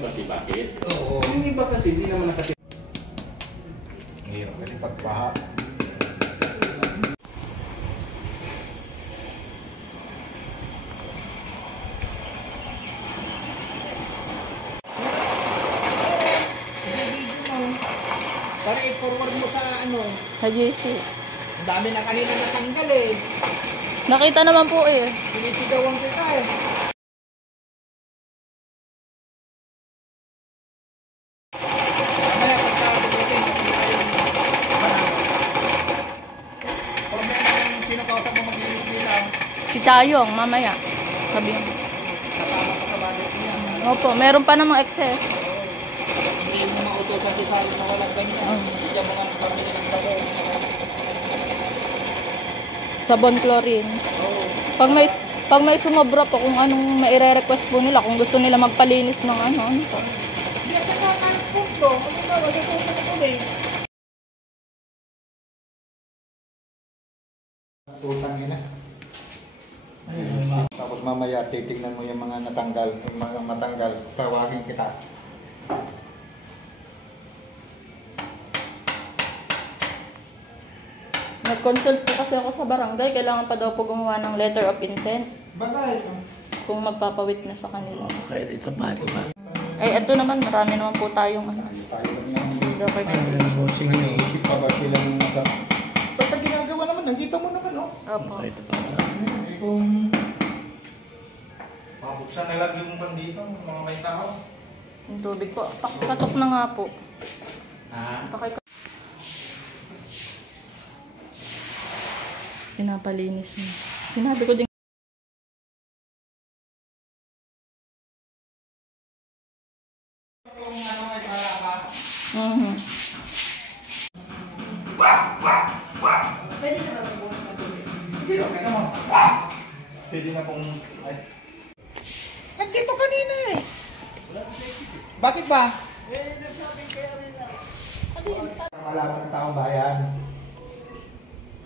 kasi bakit? Oo. Yung iba kasi hindi naman nakatira. Hirap kasi pagpaha. Para i-forward mo sa ano? Sa GC. Ang dami na kanina natanggal eh. Nakita naman po eh. Pinisigawan kita eh. Mamaya pagka-tubutin, problema yung sino kausap mo mag-ilis bilang. Si Chayong, mamaya. Sabi mo. Kasama ko sa budget niya. Opo, meron pa namang excess. Hindi mo mautosan si Sally na walang ganyan. Bigyan mo nga ng pamilya ng sabon. Sabon chlorine. Oo. Pag may sumobra po kung anong maire-request po nila, kung gusto nila magpalinis ng ano po. Hindi ka nakakapunto. Ano ba? Wala ko sa kulay. Utang nila. Tapos mamaya titignan mo yung mga natanggal. Yung mga matanggal, tawagin kita. Nag-consult po kasi ako sa barangay, kailangan pa daw po gumawa ng letter of intent Bagay. kung magpapawitness sa kanila. Kaya sa bato ba? Ay, ito naman, marami naman po tayong ano. Tayo lang yung Document. bossing na isip pa ba silang nasa... Basta ginagawa naman, nakita mo naman, no? Opo. Ito pa sa... Kung... Mabuksan na lang yung bandito, mga may tao. Yung tubig po. Patok na nga po. Ha? Pinapalinis niya. Sinabi ko din. Kung ano may para ka, Pwede na ba magbuhat na tubig? sige, okay naman. Pwede na pong... Ay. Nandito kanina eh. Bakit ba? Malaman ng taong bayan.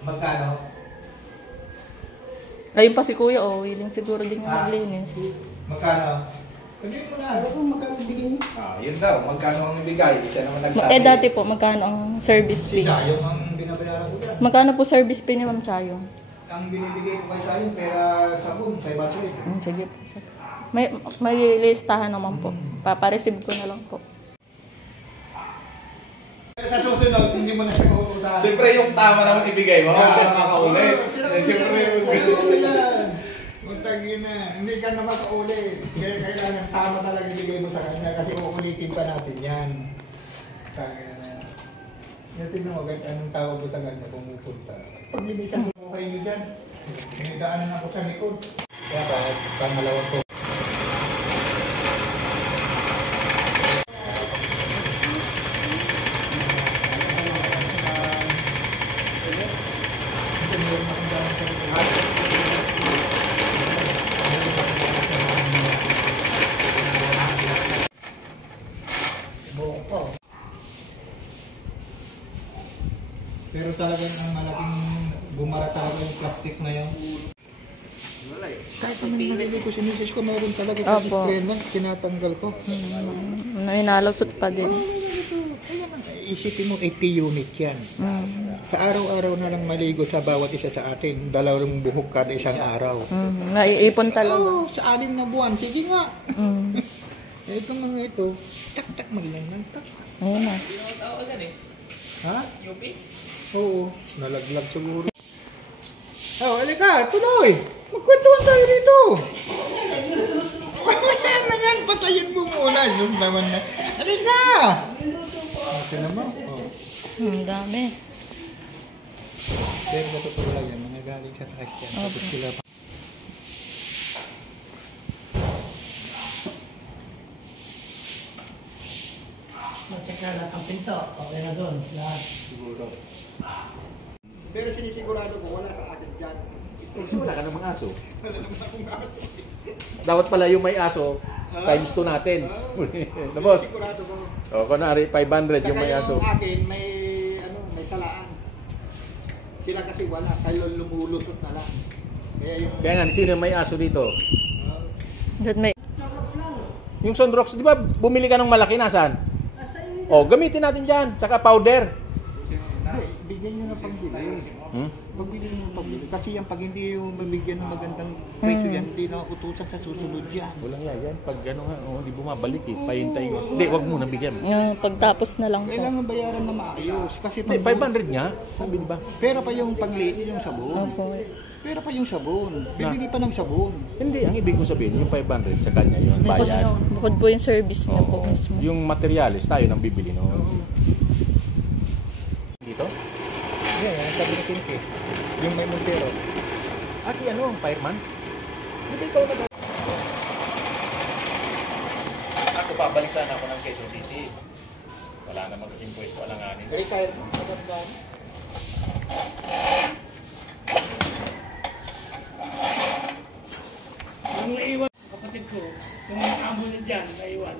Magkano? Ayun pa si Kuya, oh. Willing siguro din yung maglinis. Magkano? Sabihin mo na. Magkano bigay? Yun daw. Magkano ang ibigay? Siya naman nagsabi. Eh, dati po, magkano ang service Si fee? Sayong ang binabayaran ko dyan. Magkano po service fee ni Ma'am Chayong? Ang binibigay ko kay Sayong, pera sabon, 500. Sige po. Sige. May listahan naman po. Papareceive ko na lang po. Pero sa susunod, hindi mo na siya uutusan. Siyempre yung tama naman ibigay mo, huwag ka makaulit. Siyempre Muntagin na, hindi ka na makaulit. Kaya kailangan tama talaga ibigay mo sa kanya kasi uulitin pa natin yan. Kaya na. Yan tignan mo, kahit anong tawag mo sa kanya pumupunta. Pag linisan mo kayo nyo dyan, pinidaanan ako sa likod. Kaya kahit pangalawang to. Pero talagang ang malaking bumara talaga yung plastics na yan. Kahit ang nalili ko, sinisis ko meron talaga kasi Opo. na tinatanggal ko. Inalagsot pa din. Isipin mo 80 unit yan. Sa araw-araw na lang maligo sa bawat isa sa atin. 2 buhok kada isang araw. Naiipon talaga. Oo, sa 6 na buwan. Sige nga. Itong mga ito, tak-tak maglang lang. Ayun na. Ha? Oo, nalaglag siguro. Oh, alika, tuloy! Magkwentuhan tayo dito! Ayan na yan, patayin mo muna. Yung naman na. Alika! Ito naman. Oh. Dami. Pero totoo lang yan, mga galing sa taas yan. Tapos sila pa. Check na lahat ang pinto. Okay na doon. Lahat. Siguro. Pero sinisigurado ko, wala sa akin dyan. Kasi wala ka namang aso. Wala naman akong aso. Dapat pala yung may aso, times 2 natin. Tapos, Sigurado ko. kunwari 500 yung may Saka aso. yung akin, may salaan. Sila kasi wala, tayo lumulusot na lang. Kaya yung... Kaya nga, sino yung may aso dito? That may... Yung Sunrox, di ba bumili ka ng malaki, nasaan? O, gamitin natin dyan. Tsaka powder. Bigyan nyo ng pagbili. Pagbili nyo ng pagbili. Kasi yan, pag hindi yung mabigyan ng magandang Hmm. presyo yan, hindi na utusan sa susunod yan. Walang yan. Pag ano nga, hindi bumabalik eh. Pahintay ko. Hindi, wag mo nabigyan. Yung pagtapos na lang po. Kailangan bayaran na maayos. Kasi Hindi, 500 nga. Sabi di ba? pera pa yung pagliit yung sabon. Opo. Pera pa yung sabon. Bibili pa ng sabon. Hindi, ang ibig ko sabihin, yung 500 sa kanya yun. Bukod, Bayad. bukod po yung service niya po Oo. mismo. Yung materials, tayo nang bibili, no? Dito? Yan, yan. Sabi ni Kinky. Yung may Montero. Ati ano, fireman? Hindi ikaw na. Ako, babalik sana ako ng Quezon City. Wala namang kasing pwesto, alanganin. Retire mo. Maganda. Yung naiwan, kapatid ko, yung amo niya dyan, naiwan.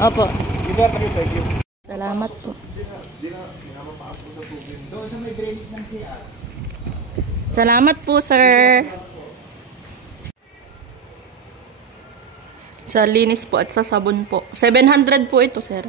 Opo. Dito pa rin tayo. Salamat po. Doon sa may drainage ng CR. Salamat po, sir. Sa linis po at sa sabon po. 700 po ito, sir.